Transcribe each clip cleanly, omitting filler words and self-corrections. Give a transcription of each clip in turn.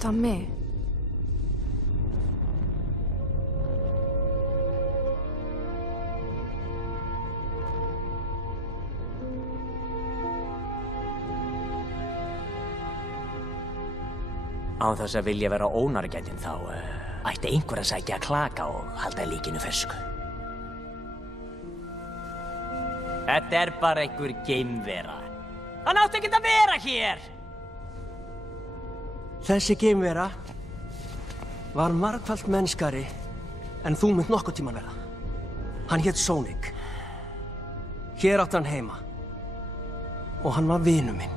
Tommi. Án þess að vilja vera ónargætin þá ætti einhver að sækja að klaka og halda líkinu fersku. Þetta er bara einhver geimvera. Hann átti ekkert að vera hér! Þessi geimvera var margfalt mennskari en þú munt nokkuð tíman verða. Hann hét Sonic. Hér átti hann heima. Og hann var vinur minn.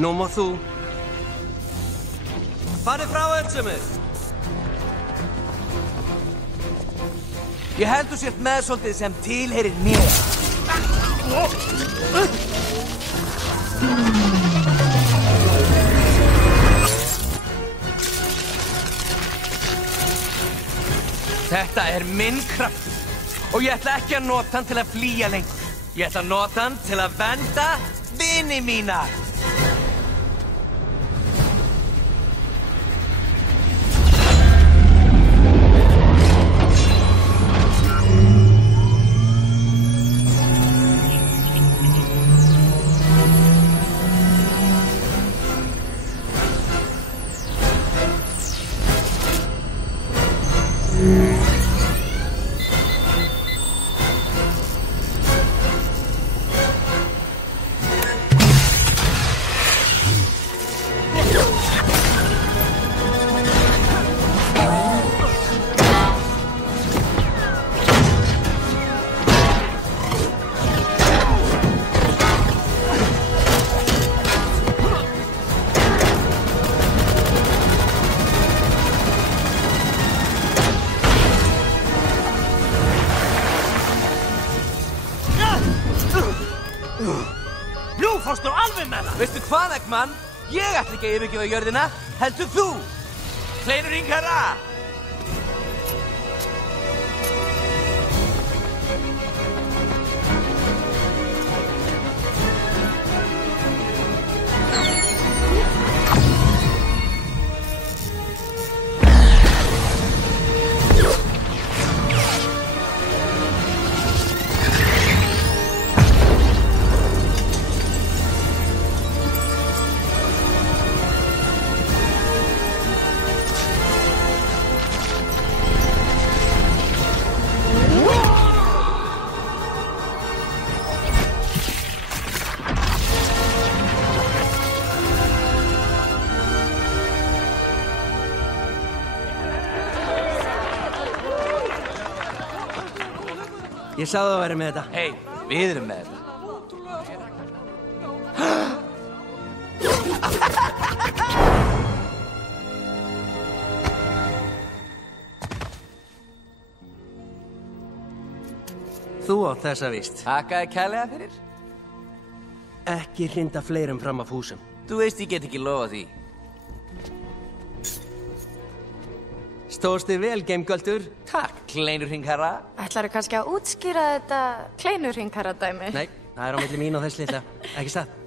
Nú má þú. Farið frá öllsumir. Ég held þú sért með svolítið sem tilheyrir mér. Þetta er minn kraftur og ég ætla ekki að nota hann til að flýja lengur. Ég ætla að nota hann til að vernda vini mína. Nú fórst þú alveg með það! Veistu hvað, Eggman? Ég ætla ekki að yfirgefa jörðina, heldur þú! Kleinur Hringherra! Ég sagði að vera með þetta. Hey, við erum með þetta. Þú átt þessa víst. Þakkaði kærlega fyrir. Ekki hrinda fleirum fram af húsum. Þú veist ég get ekki lofað því. Stóðst þið vel, geimgöldur? Takk, Kleinur Hringherra. Ætlarðu kannski að útskýra þetta kleinur hringherra dæmi? Nei, það er á milli mín og þess litla. Ekki satt?